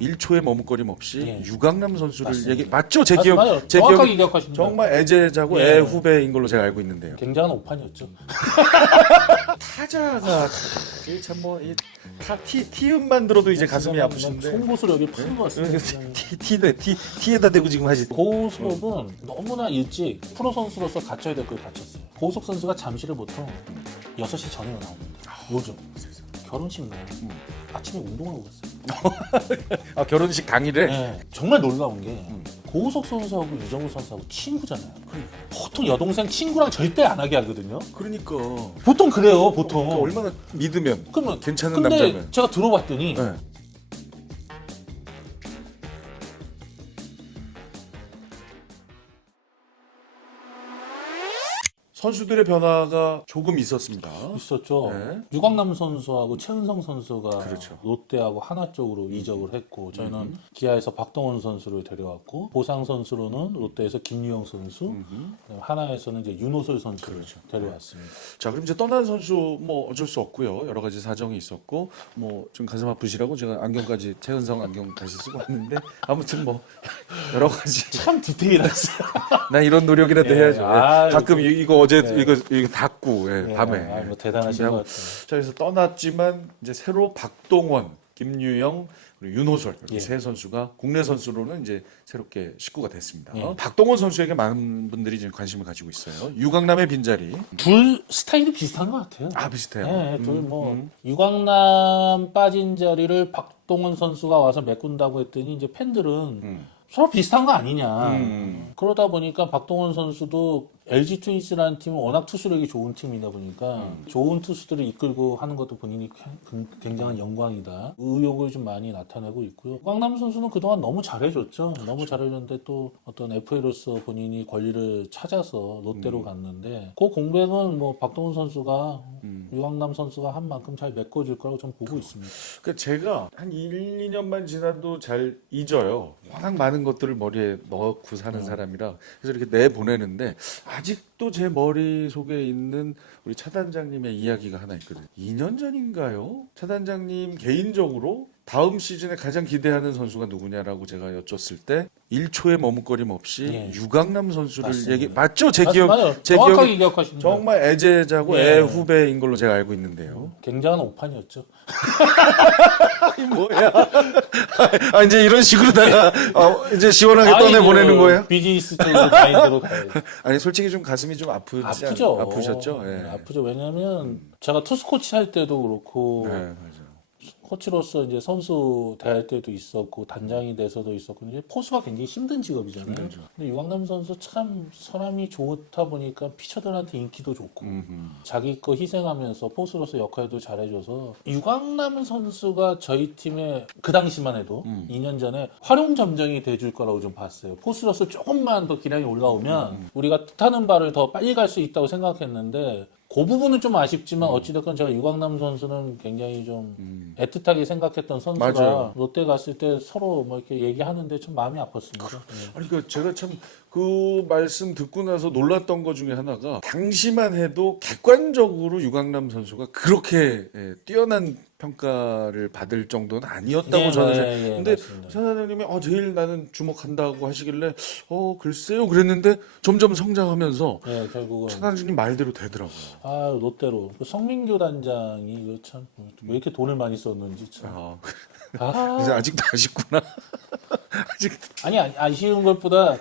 1초의 머뭇거림 없이 예. 유강남 선수를 맞습니다. 얘기 맞죠? 제 맞아요. 제 정확하게 기억 기억하십니다. 정말 애제자고 예. 애 후배인 걸로 제가 알고 있는데요. 굉장한 오판이었죠. 타자가 참뭐이 티음만 들어도 이제 가슴이 아프신데 송보수력이 푸른 것 같습니다. 티에다 대고 지금 하시. 고우석은 너무나 일찍 프로 선수로서 갖춰야 될 걸 갖췄어요. 고우석 선수가 잠실을 보통 6시 전에 나옵니다. 요즘 결혼식 날 아침에 운동하고 갔어요. 아 결혼식 당일에 네, 정말 놀라운 게 고우석 선수하고 유정우 선수하고 친구잖아요. 보통 여동생 친구랑 절대 안 하게 하거든요. 그러니까 보통 그래요. 보통. 얼마나 믿으면 그러면 괜찮은 근데 남자면. 제가 들어봤더니 네. 선수들의 변화가 조금 있었습니다. 있었죠. 네. 유광남 선수하고 최은성 선수가 그렇죠. 롯데하고 하나 쪽으로 이적을 했고 저희는 기아에서 박동원 선수를 데려왔고 보상 선수로는 롯데에서 김유영 선수, 하나에서는 이제 윤호솔 선수를 그렇죠. 데려왔습니다. 자 그럼 이제 떠난 선수 뭐 어쩔 수 없고요. 여러 가지 사정이 있었고 뭐 좀 가슴 아프시라고 제가 안경까지 최은성 안경 다시 쓰고 왔는데 아무튼 뭐 여러 가지 참 디테일했어요. 나 이런 노력이라도 예, 해야죠. 아, 가끔 이거 어제 네. 이거 닫고 예, 밤에. 뭐 대단하신 것 같아요. 자 그래서 떠났지만 이제 새로 박동원, 김유영, 그리고 윤호솔 이렇게 예. 세 선수가 국내 선수로는 이제 새롭게 식구가 됐습니다. 예. 박동원 선수에게 많은 분들이 지금 관심을 가지고 있어요. 유강남의 빈자리. 둘 스타일이 비슷한 것 같아요. 아 비슷해요. 네, 둘 뭐 유광남 빠진 자리를 박동원 선수가 와서 메꾼다고 했더니 이제 팬들은 서로 비슷한 거 아니냐. 그러다 보니까 박동원 선수도 LG 트윈스라는 팀은 워낙 투수력이 좋은 팀이다 보니까 좋은 투수들을 이끌고 하는 것도 본인이 굉장한 영광이다. 의욕을 좀 많이 나타내고 있고요. 유광남 선수는 그동안 너무 잘해줬죠. 너무 잘해줬는데 또 어떤 FA로서 본인이 권리를 찾아서 롯데로 갔는데 그 공백은 뭐 박동원 선수가 유광남 선수가 한 만큼 잘 메꿔줄 거라고 좀 보고 있습니다. 그 제가 한 1, 2년만 지나도 잘 잊어요. 워낙 많은 것들을 머리에 넣고 사는 사람이라 그래서 이렇게 내보내는데 아직도 제 머릿속에 있는 우리 차 단장님의 이야기가 하나 있거든요. 2년 전인가요? 차 단장님 개인적으로 다음 시즌에 가장 기대하는 선수가 누구냐라고 제가 여쭸을 때 1초의 머뭇거림 없이 예. 유강남 선수를 맞습니다. 얘기 맞죠? 제 맞아요. 제 정확하게 기억이 기억하십니다. 정말 애제자고 예. 애 후배인 걸로 제가 알고 있는데요. 굉장한 오판이었죠. 이 뭐야? 아 이제 이런 식으로다가 이제 시원하게 떠내 보내는 거예요? 비즈니스 쪽으로 마인드로 가야죠. 아니 솔직히 좀 가슴이 좀 아프죠. 아프셨죠? 예. 아프죠. 왜냐하면 제가 투수 코치 할 때도 그렇고 네, 맞아요. 코치로서 이제 선수 대할 때도 있었고 단장이 돼서도 있었고 이제 포수가 굉장히 힘든 직업이잖아요. 힘들죠. 근데 유광남 선수 참 사람이 좋다 보니까 피처들한테 인기도 좋고 자기 거 희생하면서 포수로서 역할도 잘해줘서 유광남 선수가 저희 팀에 그 당시만 해도 2년 전에 활용 점정이 돼줄 거라고 좀 봤어요. 포수로서 조금만 더 기량이 올라오면 우리가 뜻하는 바를 더 빨리 갈 수 있다고 생각했는데 그 부분은 좀 아쉽지만 어찌됐건 제가 유광남 선수는 굉장히 좀 애틋하게 생각했던 선수가 맞아요. 롯데 갔을 때 서로 뭐 이렇게 얘기하는데 참 마음이 아팠습니다. 네. 아니 그 제가 참 그 말씀 듣고 나서 놀랐던 것 중에 하나가 당시만 해도 객관적으로 유강남 선수가 그렇게 뛰어난 평가를 받을 정도는 아니었다고 예, 저는 예, 근데 맞습니다. 사장님이 제일 나는 주목한다고 하시길래 글쎄요 그랬는데 점점 성장하면서 네, 결국은 사장님 말대로 되더라고요. 롯데로 그 성민규 단장이 이거 참 왜 이렇게 돈을 많이 썼는지 참. 그래서 아직도 아쉽구나. 아직 아니 아쉬운 것보다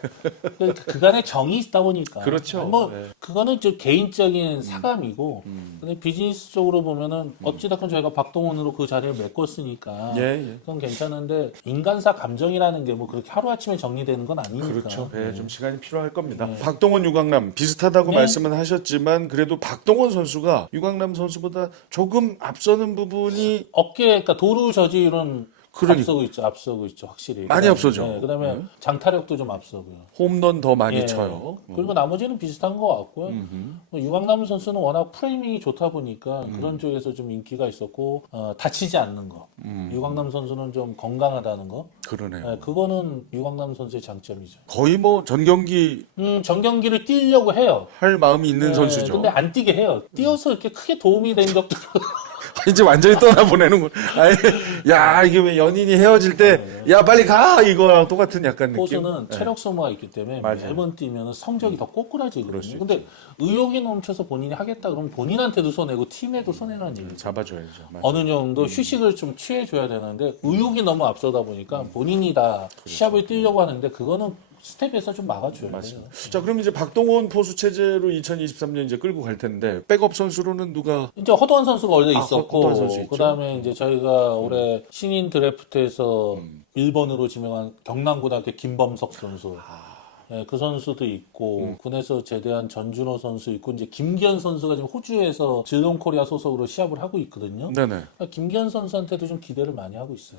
그간의 정이 있다 보니까 그렇죠. 뭐 네. 그거는 좀 개인적인 사감이고 근데 비즈니스적으로 보면은 어찌됐건 저희가 박동원으로 그 자리를 메꿨으니까 예. 그건 괜찮은데 인간사 감정이라는 게 뭐 그렇게 하루아침에 정리되는 건 아니니까 그렇죠. 좀 시간이 필요할 겁니다. 박동원, 유강남 비슷하다고 네. 말씀은 하셨지만 그래도 박동원 선수가 유강남 선수보다 조금 앞서는 부분이 어깨 그러니까 도루 저지율은 그러니까. 앞서고 있죠 확실히 많이 앞서죠. 네, 그다음에 장타력도 좀 앞서고요. 홈런 더 많이 예. 쳐요. 그리고 나머지는 비슷한 것 같고요. 뭐 유광남 선수는 워낙 프레이밍이 좋다 보니까 그런 쪽에서 좀 인기가 있었고 다치지 않는 거. 유광남 선수는 좀 건강하다는 거. 그러네요. 네, 그거는 유광남 선수의 장점이죠. 거의 뭐 전 경기 전 경기를 뛰려고 해요. 할 마음이 있는 네, 선수죠. 근데 안 뛰게 해요. 뛰어서 이렇게 크게 도움이 된 적도 이제 완전히 떠나보내는군. 아니, 야, 이게 왜 연인이 헤어질 때, 야, 빨리 가! 이거랑 똑같은 약간 느낌? 포수는 체력 소모가 있기 때문에 맞아요. 매번 뛰면 성적이 더 그럴 수 꼬꾸라지거든요. 있지. 근데 의욕이 넘쳐서 본인이 하겠다 그러면 본인한테도 손해고 팀에도 손해라는 얘기죠. 잡아줘야죠. 맞아요. 어느 정도 휴식을 좀 취해줘야 되는데 의욕이 너무 앞서다 보니까 본인이 다 시합을 뛰려고 하는데 그거는 스텝에서 좀 막아줘야 돼요. 맞습니다. 자, 그럼 이제 박동원 포수 체제로 2023년 이제 끌고 갈 텐데, 백업 선수로는 누가, 이제 허도원 선수가 원래 아, 있었고 허도원 선수 있죠. 그다음에 이제 저희가 올해 신인 드래프트에서 1번으로 지명한 경남고등학교 김범석 선수 예, 그 선수도 있고 군에서 제대한 전준호 선수 있고 이제 김기현 선수가 지금 호주에서 질롱 코리아 소속으로 시합을 하고 있거든요. 네네. 그러니까 김기현 선수한테도 좀 기대를 많이 하고 있어요.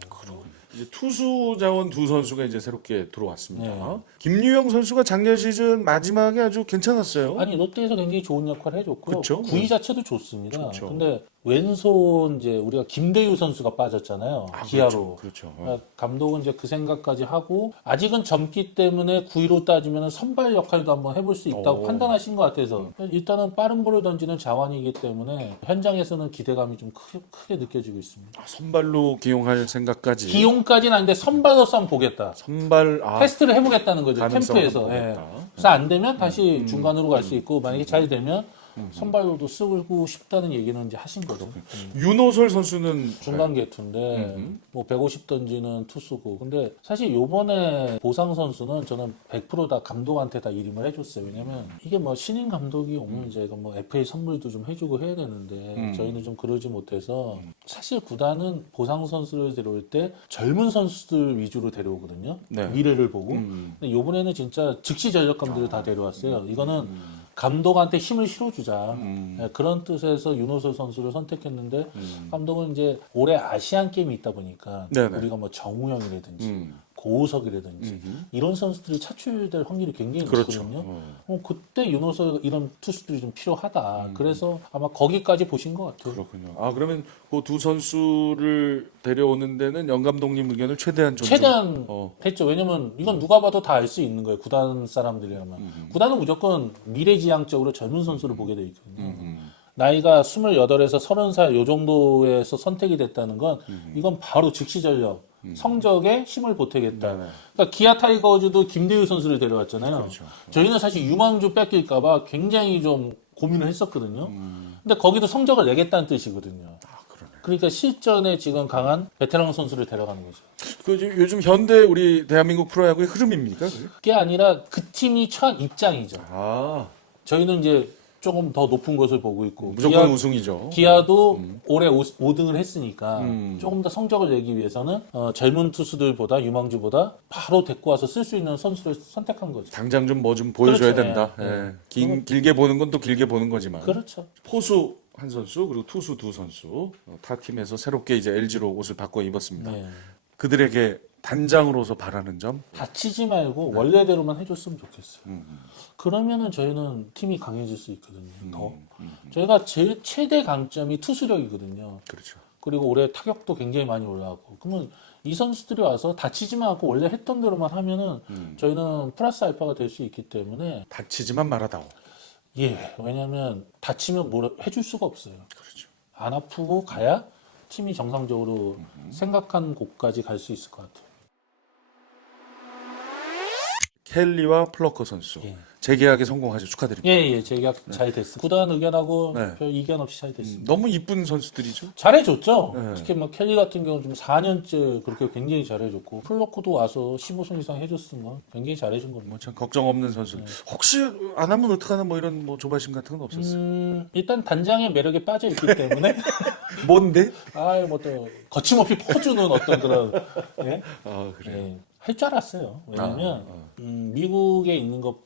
이제 투수 자원 두 선수가 이제 새롭게 들어왔습니다. 네. 김유영 선수가 작년 시즌 마지막에 아주 괜찮았어요. 아니 롯데에서 굉장히 좋은 역할을 해줬고요. 그쵸? 구위 자체도 좋습니다. 좋죠. 근데 왼손 이제 우리가 김대유 선수가 빠졌잖아요. 기아로. 그렇죠. 그러니까 감독은 이제 그 생각까지 하고 아직은 젊기 때문에 구위로 따지면 선발 역할도 한번 해볼 수 있다고 오. 판단하신 것 같아서 일단은 빠른 볼을 던지는 자완이기 때문에 현장에서는 기대감이 좀 크게 느껴지고 있습니다. 선발로 기용할 생각까지. 기용까지는 아닌데 선발로서 한번 보겠다. 선발 테스트를 해보겠다는 거죠. 가능성을 캠프에서. 한번 예. 보겠다. 그래서 안 되면 다시 중간으로 갈 수 있고 만약에 잘 되면 선발로도 쓰고 싶다는 얘기는 이제 하신 거죠. 윤호설 선수는 중간 개투인데 뭐 150 던지는 투수고 근데 사실 요번에 보상 선수는 저는 100%다 감독한테 다 이름을 해줬어요. 왜냐면 이게 뭐 신인 감독이 오면 저희가 뭐 FA 선물도 좀 해주고 해야 되는데 저희는 좀 그러지 못해서 사실 구단은 보상 선수를 데려올 때 젊은 선수들 위주로 데려오거든요. 네. 미래를 보고. 근데 요번에는 진짜 즉시 전력감들을 다 데려왔어요. 이거는 감독한테 힘을 실어주자. 네, 그런 뜻에서 윤호설 선수를 선택했는데 감독은 이제 올해 아시안 게임이 있다 보니까 네네. 우리가 뭐 정우영이라든지 고우석이라든지 이런 선수들이 차출될 확률이 굉장히 그렇죠. 높거든요. 그때 윤호설 이런 투수들이 좀 필요하다. 그래서 아마 거기까지 보신 것 같아요. 그렇군요. 아, 그러면 그 두 선수를 데려오는 데는 영 감독님 의견을 최대한 존중. 최대한 어. 했죠. 왜냐면 이건 누가 봐도 다 알 수 있는 거예요. 구단 사람들이라면. 구단은 무조건 미래지향적으로 젊은 선수를 보게 돼 있거든요. 나이가 28에서 30살 요 정도에서 선택이 됐다는 건 이건 바로 즉시 전력, 성적에 힘을 보태겠다. 네네. 그러니까 기아 타이거즈도 김대유 선수를 데려왔잖아요. 그렇죠. 저희는 사실 유망주 뺏길까봐 굉장히 좀 고민을 했었거든요. 근데 거기도 성적을 내겠다는 뜻이거든요. 그러네. 그러니까 실전에 지금 강한 베테랑 선수를 데려가는 거죠. 그 요즘 현대 우리 대한민국 프로야구의 흐름입니까? 그게? 그게 아니라 그 팀이 처한 입장이죠. 아, 저희는 이제 조금 더 높은 것을 보고 있고 무조건 우승이죠. 기아도 올해 5등을 했으니까 조금 더 성적을 내기 위해서는 젊은 투수들보다 유망주보다 바로 데리고 와서 쓸 수 있는 선수를 선택한 거죠. 당장 좀 뭐 좀 보여줘야 그렇죠. 된다. 예. 예. 길게 보는 건 또 길게 보는 거지만. 그렇죠. 포수 한 선수 그리고 투수 두 선수 타 팀에서 새롭게 이제 LG로 옷을 바꿔 입었습니다. 네. 그들에게 단장으로서 바라는 점. 다치지 말고 원래대로만 해줬으면 좋겠어요. 그러면은 저희는 팀이 강해질 수 있거든요. 더 저희가 제일 최대 강점이 투수력이거든요. 그렇죠. 그리고 올해 타격도 굉장히 많이 올라가고 그러면 이 선수들이 와서 다치지만 않고 원래 했던 대로만 하면은 저희는 플러스 알파가 될 수 있기 때문에 다치지만 말아다오. 예 왜냐하면 다치면 뭘 해줄 수가 없어요. 그렇죠. 안 아프고 가야 팀이 정상적으로 생각한 곳까지 갈 수 있을 것 같아요. 켈리와 플러커 선수 예. 재계약에 성공하셔 축하드립니다. 예 재계약 잘 됐어요. 구단 의견하고 네. 별 이견 없이 잘 됐습니다. 너무 이쁜 선수들이죠. 잘해줬죠. 네. 특히 뭐 켈리 같은 경우는 좀 4년째 그렇게 굉장히 잘해줬고 플로코도 와서 15승 이상 해줬으면 굉장히 잘해준 겁니다. 뭐 참 걱정 없는 선수. 혹시 안 하면 어떡하나 뭐 이런 뭐 조바심 같은 건 없었어요. 일단 단장의 매력에 빠져 있기 때문에 뭔데? 또 거침없이 퍼주는 어떤 그런 예? 아 그래. 예, 할 줄 알았어요. 왜냐면 미국에 있는 것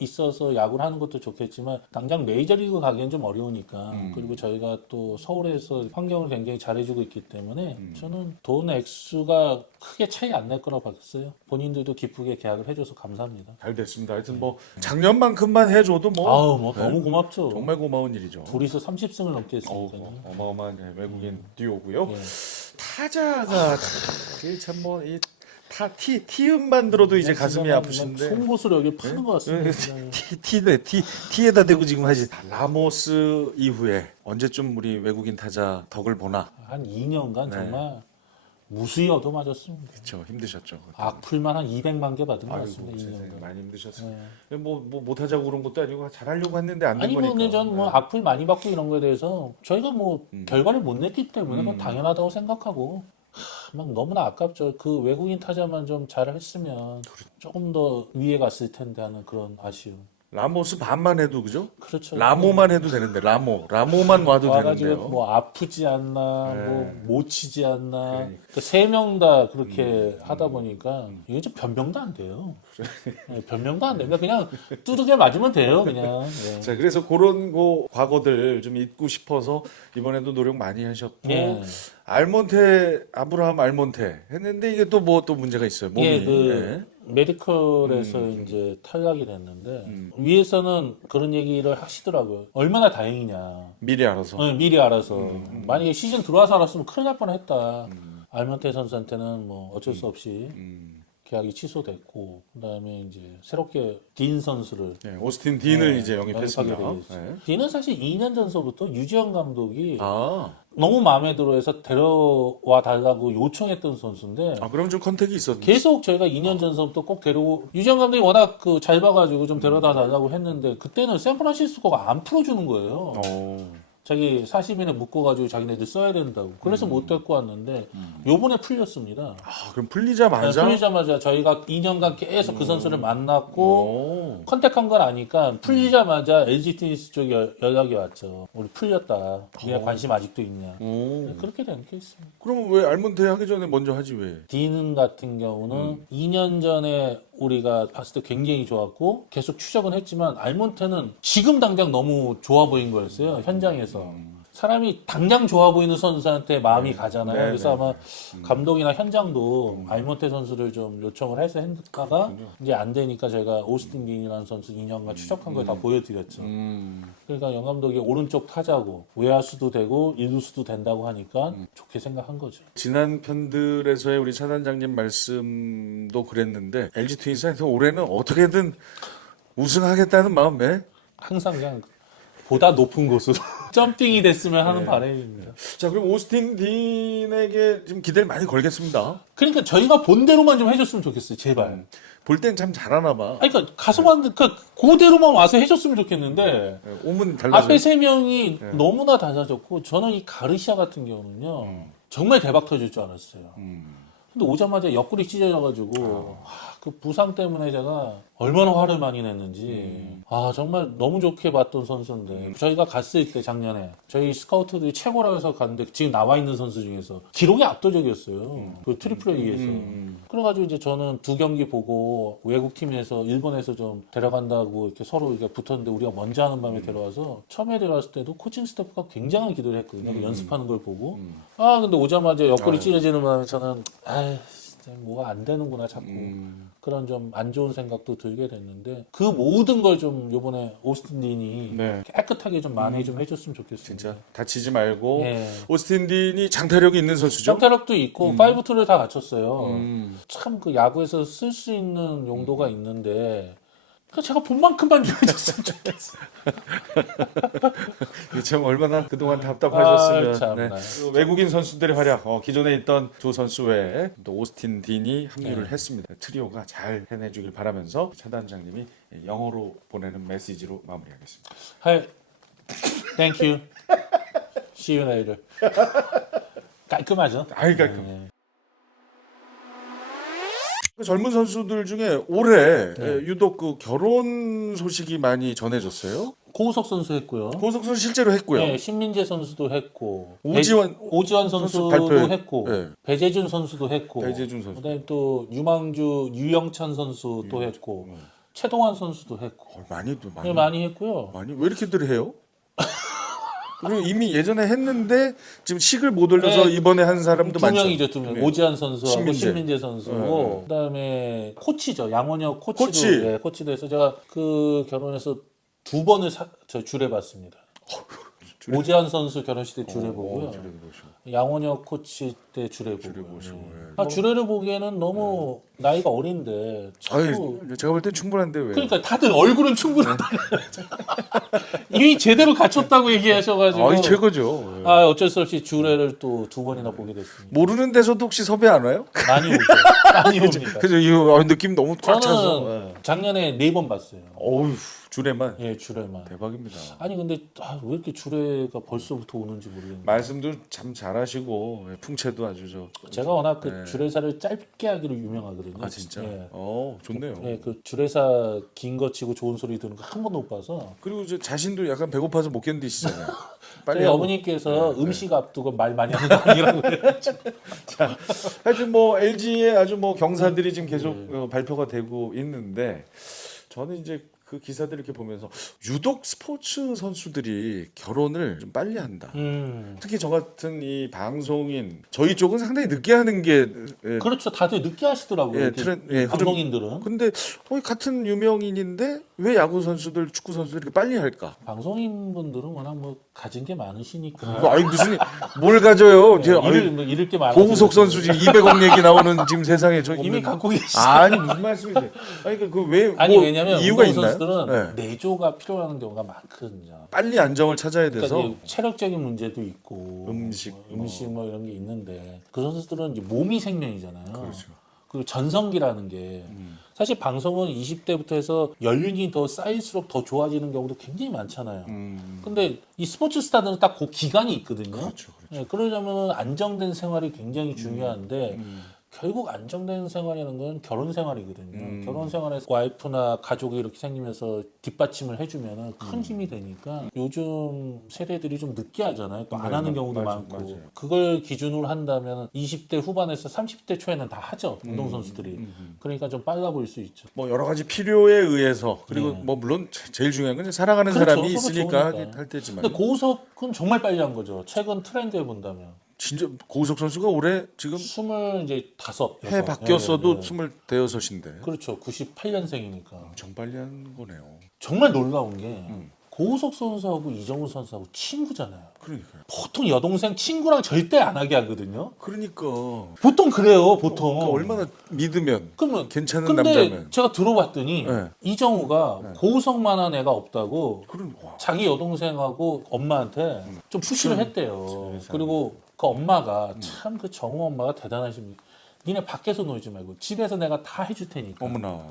있어서 야구를 하는 것도 좋겠지만 당장 메이저리그 가기엔 좀 어려우니까 그리고 저희가 또 서울에서 환경을 굉장히 잘해주고 있기 때문에 저는 돈 액수가 크게 차이 안 날 거라고 봤어요. 본인들도 기쁘게 계약을 해줘서 감사합니다. 잘 됐습니다. 하여튼 뭐 작년만큼만 해줘도 뭐 아우 뭐 너무 고맙죠. 정말 고마운 일이죠. 둘이서 30승을 넘게 했으니까요. 어마어마한 외국인 듀오고요. 예. 타자가 참뭐 이 티음만 들어도 이제 가슴이 아프신데. 송곳으로 여기 파는 것 같습니다. 티에다 대고 지금 하시. 라모스 이후에 언제쯤 우리 외국인 타자 덕을 보나? 한 2년간 정말 무수히 얻어맞았습니다. 그렇죠. 힘드셨죠. 악플만 한 200만 개 받은 것 아이고, 같습니다. 세상에 2년간. 많이 힘드셨어요. 뭐 못하자고 그런 것도 아니고 잘하려고 했는데 안 된 아니 거니까. 근데 전 뭐 악플 많이 받고 이런 거에 대해서 저희가 뭐 결과를 못 냈기 때문에 그건 당연하다고 생각하고 막 너무나 아깝죠. 그 외국인 타자만 좀 잘했으면 조금 더 위에 갔을 텐데 하는 그런 아쉬움. 라모스 반만 해도 그죠? 그렇죠. 라모만 해도 되는데 라모만 와도 와가지고 되는데요. 뭐 아프지 않나, 네. 뭐 못 치지 않나. 그러니까. 그 세 명 다 그렇게 하다 보니까 이거 좀 변명도 안 돼요. 네, 변명도 안 됩니다. 그냥 두들겨 맞으면 돼요, 그냥. 네. 자, 그래서 그런 거 과거들 좀 잊고 싶어서 이번에도 노력 많이 하셨고 예. 아브라함 알몬테 했는데 이게 또 뭐 또 문제가 있어요. 몸이. 예, 그 예. 메디컬에서 이제 탈락이 됐는데 위에서는 그런 얘기를 하시더라고요. 얼마나 다행이냐. 미리 알아서. 미리 알아서. 만약에 시즌 들어와서 알았으면 큰일 날 뻔했다. 알몬테 선수한테는 뭐 어쩔 수 없이 계약이 취소됐고 그다음에 이제 새롭게 딘 선수를 예, 오스틴 딘을 이제 영입하게 영입했습니다. 되겠죠. 예. 딘은 사실 2년 전서부터 유지현 감독이 아, 너무 마음에 들어해서 데려와 달라고 요청했던 선수인데 그럼 좀 컨택이 있었는데. 계속 저희가 2년 전서부터 꼭 데려고 유지현 감독이 워낙 그 잘 봐가지고 좀 데려다 달라고 했는데 그때는 샌프란시스코가 안 풀어주는 거예요. 자기 40인에 묶어가지고 자기네들 써야 된다고. 그래서 못 데리고 왔는데 요번에 풀렸습니다. 그럼 풀리자마자. 풀리자마자 저희가 2년간 계속 그 선수를 만났고 오. 컨택한 걸 아니까 풀리자마자 LG 트윈스 쪽에 연락이 왔죠. 우리 풀렸다. 우리가 관심 아직도 있냐. 오. 그렇게 된 케이스입니다. 그럼 왜 알몬테 하기 전에 먼저 하지 왜? 딘 같은 경우는 2년 전에 우리가 봤을 때 굉장히 좋았고 계속 추적은 했지만 알몬테는 지금 당장 너무 좋아 보인 거였어요. 현장에서. 사람이 당장 좋아 보이는 선수한테 마음이 가잖아요. 네, 그래서 네. 아마 감독이나 현장도 알몬테 선수를 좀 요청을 해서 했다가 이제 안 되니까 저희가 오스틴 딘이라는 선수 2년간 추적한 걸 다 보여드렸죠. 그러니까 영 감독이 오른쪽 타자고 외야수도 되고 일루수도 된다고 하니까 좋게 생각한 거죠. 지난 편들에서의 우리 차단장님 말씀도 그랬는데 LG 트윈스에서 올해는 어떻게든 우승하겠다는 마음에. 항상 그냥 보다 높은 곳으로 점핑이 됐으면 하는 바람입니다. 자, 그럼 오스틴 딘에게 지금 기대를 많이 걸겠습니다. 그러니까 저희가 본대로만 좀 해줬으면 좋겠어요. 제발. 볼 땐 참 잘하나 봐. 아니, 그러니까 가서 봤는데 그대로만 와서 해줬으면 좋겠는데 오문 달라져. 앞에 세 명이 너무나 달라졌고 저는 이 가르시아 같은 경우는요 정말 대박 터질 줄 알았어요. 근데 오자마자 옆구리 찢어져가지고 그 부상 때문에 제가 얼마나 화를 많이 냈는지 정말 너무 좋게 봤던 선수인데 저희가 갔을 때 작년에 저희 스카우트들이 최고라고 해서 갔는데 지금 나와 있는 선수 중에서 기록이 압도적이었어요. 그 트리플 A에서. 그래가지고 이제 저는 두 경기 보고 외국 팀에서 일본에서 좀 데려간다고 이렇게 서로 이렇게 붙었는데 우리가 먼저 하는 밤에 데려와서 처음에 데려왔을 때도 코칭 스태프가 굉장한 기도를 했거든요. 그 연습하는 걸 보고. 근데 오자마자 옆구리 찢어지는 바람에 저는 진짜 뭐가 안 되는구나 자꾸 그런 좀 안 좋은 생각도 들게 됐는데 그 모든 걸 좀 요번에 오스틴 딘이 네. 깨끗하게 좀 만회 좀 해줬으면 좋겠습니다. 진짜 다치지 말고. 예. 오스틴 딘이 장타력이 있는 선수죠. 장타력도 있고 5툴을 다 갖췄어요. 참 그 야구에서 쓸 수 있는 용도가 있는데 그러니까 제가 본 만큼만 좀 해줬으면 좋겠어요. 참 얼마나 그동안 답답하셨으면. 참나. 그 외국인 선수들의 활약, 기존에 있던 두 선수 외에 또 오스틴 딘이 합류를 했습니다. 트리오가 잘 해내주길 바라면서 차단장님이 영어로 보내는 메시지로 마무리하겠습니다. Hi, thank you. See you later. 깔끔하죠? 아이 깔끔. 그 젊은 선수들 중에 올해 유독 그 결혼 소식이 많이 전해졌어요. 고우석 선수 했고요. 고석 선수 실제로 했고요. 네, 신민재 선수도 했고 오지환 선수도 발표회. 했고 네. 배재준 선수도 했고 배재준 선수. 그다음에 또 유망주 유영찬 선수도 했고 최동환 선수도 했고 많이 네, 많이 했고요. 왜 이렇게들 해요? 그리고 이미 예전에 했는데 지금 식을 못 올려서 이번에 한 사람도 두 많죠. 명이죠, 두 명. 네. 오지환 선수하고 신민재. 신민재 선수고 그다음에 코치죠. 양원혁 코치도 코치. 코치도 해서 제가 그 결혼해서 두 번을 줄여봤습니다. 오재환 선수 결혼식 때 주례 보고요. 주례도 보시고. 양원혁 코치 때 주례 주례 보고요. 보시고, 예. 아, 주례를 보기에는 너무 나이가 어린데 자꾸 아니, 제가 볼 땐 충분한데 왜? 그러니까 다들 얼굴은 충분하다. 이미 제대로 갖췄다고 얘기하셔가지고 아이 최고죠. 예. 아, 어쩔 수 없이 주례를 또 2번이나 보게 됐습니다. 모르는 데서도 혹시 섭외 안 와요? 많이 오죠. 많이 옵니다. 그죠? 이 느낌 너무 꽉 차서. 저는 작년에 4번 봤어요. 어우 주례만 예, 주례만. 대박입니다. 아니 근데 왜 이렇게 주례가 벌써부터 오는지 모르겠네요. 말씀도 참 잘하시고 풍채도 아주 제가 워낙 그 주례사를 짧게 하기로 유명하거든요. 아 진짜? 예. 좋네요. 예, 그 주례사 긴 거 치고 좋은 소리 듣는 거 한 번도 못 봐서. 그리고 이제 자신도 약간 배고파서 못 견디시잖아요. 저희 하고. 어머니께서 음식 앞두고 말 많이 하는 거 아니라고 그래가지고. 하여튼 뭐 LG의 아주 뭐 경사들이 지금 계속 발표가 되고 있는데 저는 이제 그 기사들 이렇게 보면서 유독 스포츠 선수들이 결혼을 좀 빨리 한다. 특히 저 같은 이 방송인 저희 쪽은 상당히 늦게 하는 게 그렇죠. 다들 늦게 하시더라고요. 예, 이렇게 방송인들은. 근데 같은 유명인인데 왜 야구 선수들, 축구 선수들 이렇게 빨리 할까? 방송인분들은 워낙 뭐 가진 게 많으시니까. 아니 무슨 뭘 가져요? 잃을 게 많아. 고우석 선수 지금 200억 얘기 나오는 지금 세상에 저 이미 갖고 계시죠. 아니 무슨 말씀이세요? 아니 그왜 아니 왜냐면 이유가 운동 있나요? 선수들은 내조가 필요한 경우가 많거든요. 빨리 안정을 찾아야 돼서 그러니까 이제 체력적인 문제도 있고 음식 뭐 이런 게 있는데 그 선수들은 이제 몸이 생명이잖아요. 그렇죠. 그리고 전성기라는 게 사실 방송은 20대부터 해서 연륜이 더 쌓일수록 더 좋아지는 경우도 굉장히 많잖아요. 근데 이 스포츠 스타들은 딱 그 기간이 있거든요. 그렇죠. 예, 그러려면 안정된 생활이 굉장히 중요한데 결국 안정된 생활이라는 건 결혼 생활이거든요. 결혼 생활에서 와이프나 가족이 이렇게 생기면서 뒷받침을 해주면 큰 힘이 되니까 요즘 세대들이 좀 늦게 하잖아요. 또 안 하는 경우도 많고. 맞아요. 그걸 기준으로 한다면 20대 후반에서 30대 초에는 다 하죠. 운동선수들이. 그러니까 좀 빨라 보일 수 있죠. 뭐 여러 가지 필요에 의해서 그리고 뭐 물론 제일 중요한 건 사랑하는 그렇죠. 사람이 서로 있으니까 좋으니까. 할 때지만 근데 고우석은 정말 빨리 한 거죠. 최근 트렌드에 본다면. 진짜 고우석 선수가 올해 지금 25. 해 바뀌었어도 25인데 그렇죠. 98년생이니까. 엄청 빨리 한 거네요. 정말 놀라운 게 고우석 선수하고 이정우 선수하고 친구잖아요. 그러니까요. 보통 여동생 친구랑 절대 안 하게 하거든요. 그러니까 보통 그래요. 보통. 얼마나 믿으면 그러면 괜찮은 근데 남자면 제가 들어봤더니 네. 이정우가 고우석만한 애가 없다고 그런 와. 자기 여동생하고 엄마한테 좀 푸시를 했대요. 그리고 그 엄마가 참 그 정우 엄마가 대단하십니다. 니네 밖에서 놀지 말고 집에서 내가 다 해줄 테니까 어머나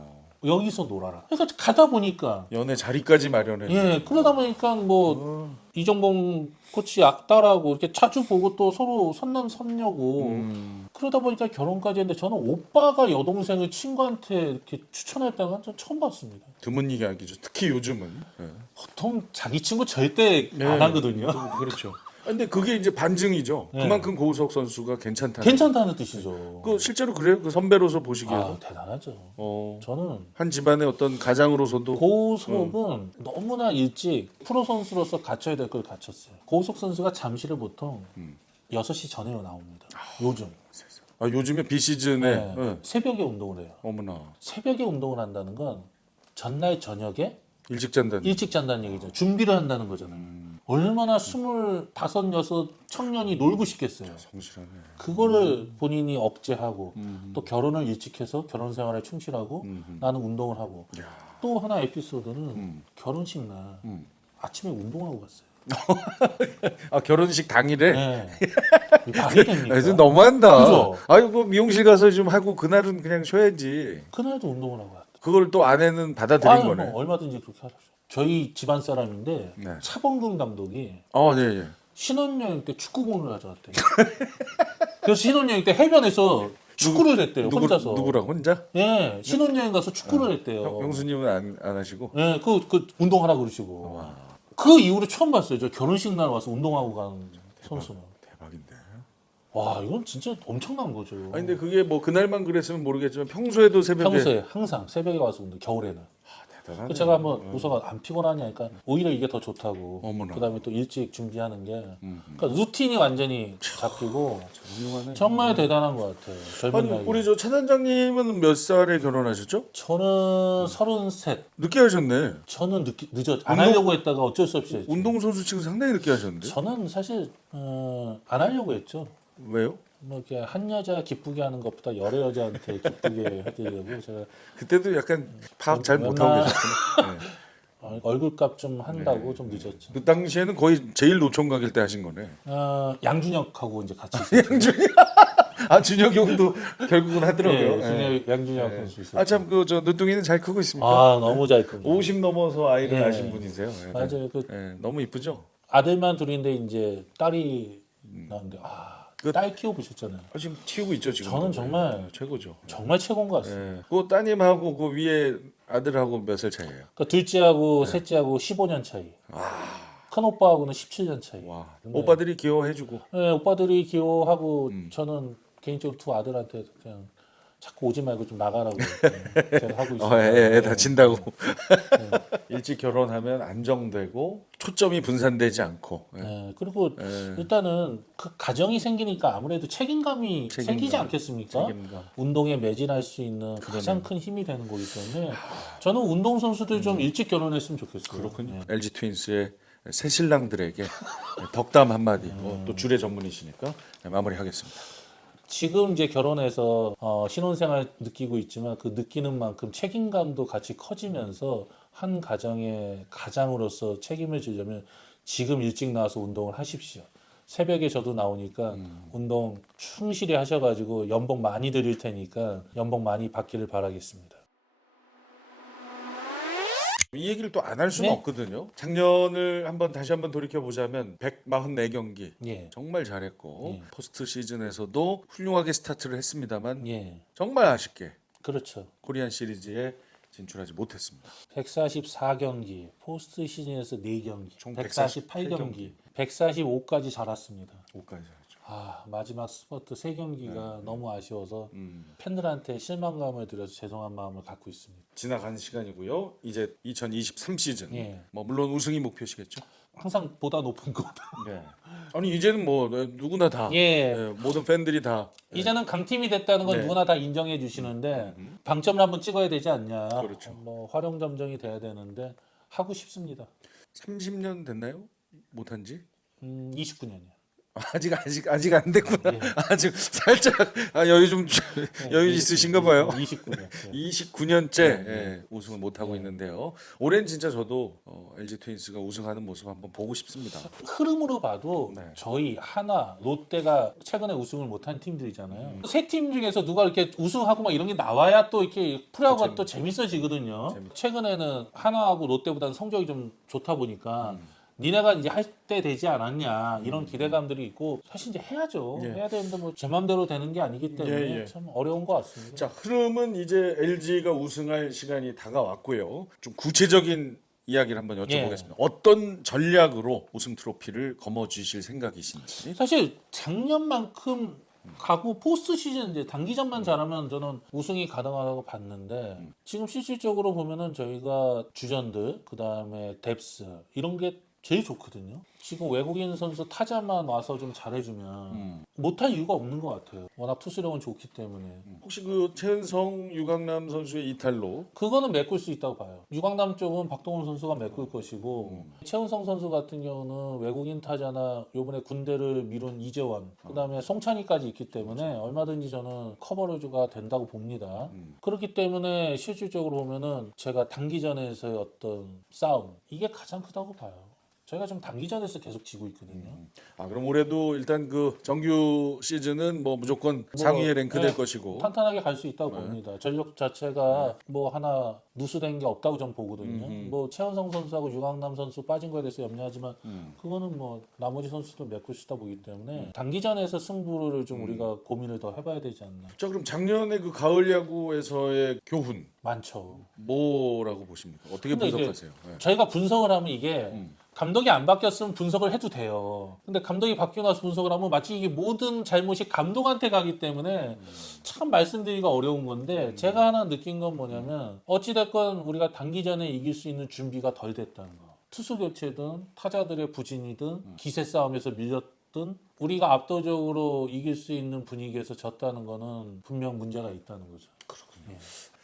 여기서 놀아라. 그러니까 가다 보니까 연애 자리까지 마련해. 예 그러다 보니까 뭐 이정범 코치 딸하고 이렇게 자주 보고 또 서로 선남 선녀고 그러다 보니까 결혼까지 했는데 저는 오빠가 여동생을 친구한테 이렇게 추천했다가 전 처음 봤습니다. 드문 이야기죠. 특히 요즘은. 네. 보통 자기 친구 절대 안 하거든요. 그렇죠. 근데 그게 이제 반증이죠. 네. 그만큼 고우석 선수가 괜찮다. 괜찮다는 뜻이죠. 그 실제로 그래요? 그 선배로서 보시기에도. 대단하죠. 어, 저는 한 집안의 어떤 가장으로서도 고우석은 너무나 일찍 프로 선수로서 갖춰야 될 걸 갖췄어요. 고우석 선수가 잠실을 보통 6시 전에 나옵니다. 요즘. 요즘에 비시즌에 네. 네. 새벽에 운동을 해요. 어머나 새벽에 운동을 한다는 건 전날 저녁에 일찍 잔다는. 일찍 잔다는 얘기죠. 준비를 한다는 거잖아요. 얼마나 25, 6 청년이 놀고 싶겠어요. 성실하네. 그거를 본인이 억제하고 또 결혼을 일찍 해서 결혼 생활에 충실하고 나는 운동을 하고 야. 또 하나 에피소드는 결혼식 날 아침에 운동하고 갔어요. 결혼식 당일에. 네. 이게 말이 됩니까? 좀 너무한다. 그죠? 아이고 미용실 가서 좀 하고 그날은 그냥 쉬어야지. 그날도 운동을 하고 갔어요. 그걸 또 아내는 받아들인 거네. 뭐 얼마든지 그렇게 하죠. 저희 집안 사람인데 네. 차범근 감독이 네, 예. 신혼여행 때 축구공을 가져왔대요. 그래서 신혼여행 때 해변에서 축구를 했대요. 혼자서. 누구랑 혼자? 예, 신혼여행 가서 축구를 했대요. 형수님은 안 하시고. 예, 그 운동하라 그러시고. 그 이후로 처음 봤어요. 저 결혼식 날 와서 운동하고 가는 선수는. 대박인데. 와, 이건 진짜 엄청난 거죠. 근데 그게 뭐 그날만 그랬으면 모르겠지만 평소에도 새벽에. 평소에 항상 새벽에 와서 운동, 겨울에는. 대단하네. 그 제가 한번 우서가 안 피곤하냐, 그러니까 오히려 이게 더 좋다고. 어머나. 그다음에 또 일찍 준비하는 게, 그러니까 루틴이 완전히 잡히고 훌륭하네. 정말 대단한 것 같아요. 젊은 아니 나이. 우리 저 차단장님은 몇 살에 결혼하셨죠? 저는 33. 늦게 하셨네. 저는 늦었. 안 하려고 했다가 어쩔 수 없이 했죠. 운동선수 치고 상당히 늦게 하셨는데. 저는 사실 안 하려고 했죠. 왜요? 뭐 이렇게 한 여자 기쁘게 하는 것보다 여러 여자한테 기쁘게 해드리려고 제가 그때도 약간 파악 잘 못하고 웬만한- 계셨구나. 네. 얼굴값 좀 한다고 좀 늦었죠. 그 당시에는 거의 제일 노총각일 때 하신 거네. 양준혁하고 이제 같이 있었죠. 아 준혁이 형도 결국은 하더라고요. 네, 양준혁 선수 있었죠. 아참 그 저 눈둥이는 잘 크고 있습니까? 아 너무 잘 큽니다. 50 넘어서 아이를 네. 낳으신 분이세요. 네. 맞아요. 그 네, 너무 이쁘죠? 아들만 둘인데 이제 딸이 나왔는데 딸 키워보셨잖아요. 아, 지금 튀우고 있죠 지금. 저는 정말 네, 최고죠. 정말 최고인 것 같습니다. 네. 그 따님하고 그 위에 아들하고 몇 살 차이예요? 그러니까 둘째하고 셋째하고 15년 차이. 큰 오빠하고는 17년 차이. 와, 오빠들이 귀여워해주고. 네, 오빠들이 귀여워하고 저는 개인적으로 두 아들한테 그냥 자꾸 오지 말고 좀 나가라고 제가 하고 있어요. 애 다친다고. 일찍 결혼하면 안정되고 초점이 분산되지 않고. 네. 네, 그리고 일단은 그 가정이 생기니까 아무래도 책임감이 생기지 않겠습니까? 책임감. 운동에 매진할 수 있는 가장 큰 힘이 되는 거기 때문에 저는 운동 선수들 좀 일찍 결혼했으면 좋겠어요. 그렇군요. 네. LG 트윈스의 새 신랑들에게 덕담 한마디. 또 주례 전문이시니까 네, 마무리하겠습니다. 지금 이제 결혼해서 신혼생활 느끼고 있지만 그 느끼는 만큼 책임감도 같이 커지면서 한 가정의 가장으로서 책임을 지려면 지금 일찍 나와서 운동을 하십시오. 새벽에 저도 나오니까 운동 충실히 하셔가지고 연봉 많이 드릴 테니까 연봉 많이 받기를 바라겠습니다. 이 얘기를 또 안 할 수는 네? 없거든요. 작년을 다시 한번 돌이켜 보자면 144경기 예, 정말 잘했고 예. 포스트 시즌에서도 훌륭하게 스타트를 했습니다만 예, 정말 아쉽게 그렇죠. 코리안 시리즈에 진출하지 못했습니다. 144경기, 포스트 시즌에서 4경기, 총 148경기, 145까지 잘했습니다. 5까지 잘했죠. 마지막 스퍼트 3경기가 너무 아쉬워서 음. 팬들한테 실망감을 드려서 죄송한 마음을 갖고 있습니다. 지나간 시간이고요. 이제 2023 시즌. 예. 뭐 물론 우승이 목표시겠죠. 항상 보다 높은 것. 네. 아니 이제는 뭐 누구나 다 예. 모든 팬들이 다 이제는 강팀이 됐다는 건 네. 누구나 다 인정해 주시는데 방점을 한번 찍어야 되지 않냐. 그렇죠. 뭐 활용점정이 돼야 되는데 하고 싶습니다. 30년 됐나요? 못한 지? 29년이요. 아직 안 됐구나. 아직 살짝 여유 좀 여유 있으신가 봐요. 29년. 29년째 우승을 못 하고 있는데요. 올해는 진짜 저도 LG 트윈스가 우승하는 모습 한번 보고 싶습니다. 흐름으로 봐도 네. 저희 하나, 롯데가 최근에 우승을 못한 팀들이잖아요. 세 팀 중에서 누가 이렇게 우승하고 막 이런 게 나와야 또 이렇게 프로야구가 또 재밌어지거든요. 최근에는 하나하고 롯데보다는 성적이 좀 좋다 보니까 니네가 이제 할 때 되지 않았냐 이런 기대감들이 있고 사실 이제 해야죠. 예. 해야 되는데 뭐 제 맘대로 되는 게 아니기 때문에 예. 참 어려운 것 같습니다. 자, 흐름은 이제 LG가 우승할 시간이 다가왔고요. 좀 구체적인 이야기를 한번 여쭤보겠습니다. 어떤 전략으로 우승 트로피를 거머쥐실 생각이신지. 사실 작년만큼 가고 포스트 시즌 이제 단기전만 잘하면 저는 우승이 가능하다고 봤는데 지금 실질적으로 보면은 저희가 주전들 그다음에 뎁스 이런 게 제일 좋거든요. 지금 외국인 선수 타자만 와서 좀 잘해주면 못할 이유가 없는 것 같아요. 워낙 투수력은 좋기 때문에. 혹시 그 최은성, 유강남 선수의 이탈로 그거는 메꿀 수 있다고 봐요. 유강남 쪽은 박동원 선수가 메꿀 것이고 최은성 선수 같은 경우는 외국인 타자나 요번에 군대를 미룬 이재원 그다음에 송찬희까지 있기 때문에 얼마든지 저는 커버가 된다고 봅니다. 그렇기 때문에 실질적으로 보면은 제가 단기전에서의 어떤 싸움 이게 가장 크다고 봐요. 저희가 좀 단기전에서 계속 지고 있거든요. 그럼 올해도 일단 그 정규 시즌은 뭐 무조건 상위에 랭크될 네, 것이고 탄탄하게 갈 수 있다고 봅니다. 전력 자체가 뭐 하나 누수된 게 없다고 전 보거든요. 뭐 최원성 선수하고 유강남 선수 빠진 거에 대해서 염려하지만 그거는 뭐 나머지 선수도 메꿀 수 있다 보기 때문에 단기전에서 승부를 좀 우리가 고민을 더 해봐야 되지 않나. 자, 그럼 작년에 그 가을 야구에서의 교훈 많죠. 뭐라고 보십니까? 어떻게 근데 이제 분석하세요? 네. 저희가 분석을 하면 이게 감독이 안 바뀌었으면 분석을 해도 돼요. 근데 감독이 바뀌고 나서 분석을 하면 마치 이게 모든 잘못이 감독한테 가기 때문에 참 말씀드리기가 어려운 건데 제가 하나 느낀 건 뭐냐면 어찌됐건 우리가 단기전에 이길 수 있는 준비가 덜 됐다는 거. 투수 교체든 타자들의 부진이든 기세 싸움에서 밀렸든 우리가 압도적으로 이길 수 있는 분위기에서 졌다는 거는 분명 문제가 있다는 거죠. 그렇군요.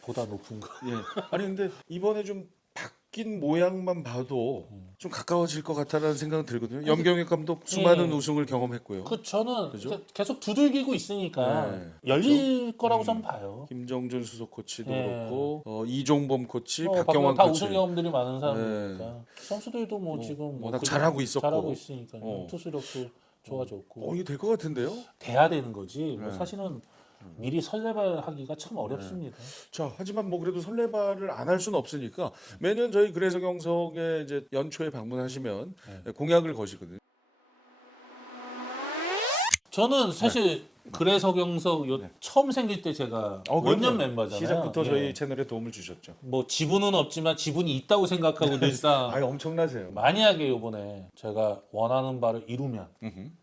보다 높은 거. 예. 아니 근데 이번에 좀 바뀐 모양만 봐도 좀 가까워질 것 같다라는 생각은 들거든요. 염경엽 감독 수많은 예. 우승을 경험했고요. 저는 그죠? 이제 계속 두들기고 있으니까 네. 열릴 거라고 저는 봐요. 김정준 수석 코치도 예. 그렇고 이종범 코치, 박경환 박경환 다 코치. 우승 경험들이 많은 사람이니까 선수들도 뭐 지금 워낙 그냥 잘하고 있었고. 잘하고 있으니까 어. 투수력도 좋아졌고 이게 될 것 같은데요? 돼야 되는 거지. 네. 뭐 사실은 미리 설레발하기가 참 어렵습니다. 자, 하지만 뭐 그래도 설레발을 안 할 수는 없으니까 매년 저희 그래서 경석에 이제 연초에 방문하시면 공약을 거시거든요. 저는 사실 그래서 경석 처음 생길 때 제가 원년 멤버잖아요. 시작부터 예. 저희 채널에 도움을 주셨죠. 뭐 지분은 없지만 지분이 있다고 생각하고 늘상 아니 엄청나세요. 만약에 이번에 제가 원하는 바를 이루면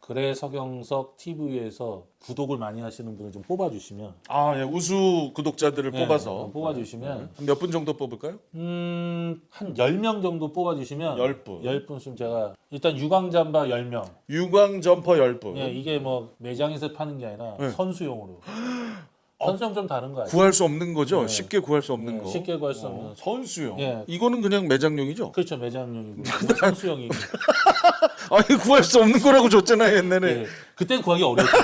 그래 서경석 TV에서 구독을 많이 하시는 분을 좀 뽑아주시면 아, 예, 우수 구독자들을 뽑아서 뽑아주시면 몇 분 정도 뽑을까요? 한 10명 정도 뽑아주시면 10분. 10분쯤 제가 일단 유광잠바 10명 유광 점퍼 10분. 예, 이게 뭐 매장에서 파는 게 아니라 선수용으로 선수용 좀 다른 거 아니에요? 구할 수 없는 거죠? 쉽게 구할 수 없는 거. 쉽게 구할 수 없는 선수용. 예. 이거는 그냥 매장용이죠? 그렇죠 매장용이고 이건 선수용이고 아니 구할 수 없는 거라고 줬잖아요 옛날에. 예, 그땐 구하기 어려웠어요.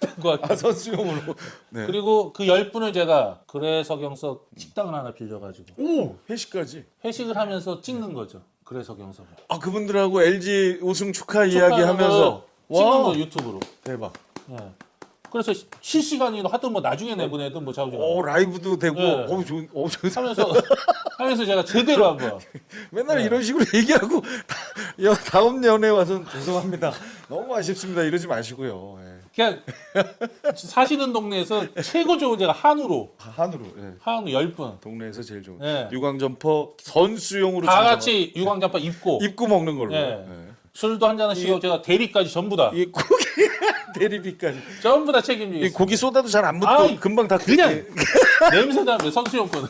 그땐 구하기 선수용으로. 네. 그리고 그 10분을 제가 그래 서경석 식당을 하나 빌려가지고 오 회식까지. 회식을 하면서 찍는 거죠. 그래 서경석을 아 그분들하고 LG 우승 축하 이야기하면서 찍는 와 거 유튜브로. 대박. 예. 그래서 실시간으로 하든 뭐 나중에 내보내든 뭐 자우지간 라이브도 되고. 네. 좋은. 하면서 제가 제대로 한번 맨날 이런 식으로 얘기하고 다음 년에 와서 죄송합니다. 너무 아쉽습니다. 이러지 마시고요. 예. 그냥 사시는 동네에서 최고 좋은 제가 한우로 한우로. 예. 한우 10분 동네에서 제일 좋은. 예. 유광 점퍼 선수용으로 다 같이 유광잠바 입고 먹는 걸로. 예. 예. 술도 한 잔씩 제가 대리까지 전부 다 이 고기 대리비까지. 전부 다 이 책임지겠습니다. 고기 쏟아도 잘 안 묻고 아이, 금방 다 그냥 냄새 나면 선수용권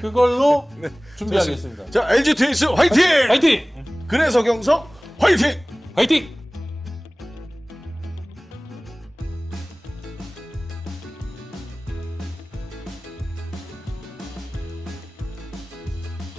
그걸로 준비하겠습니다. 자 LG 트윈스 화이팅! 화이팅! 그래서 경석 화이팅! 화이팅!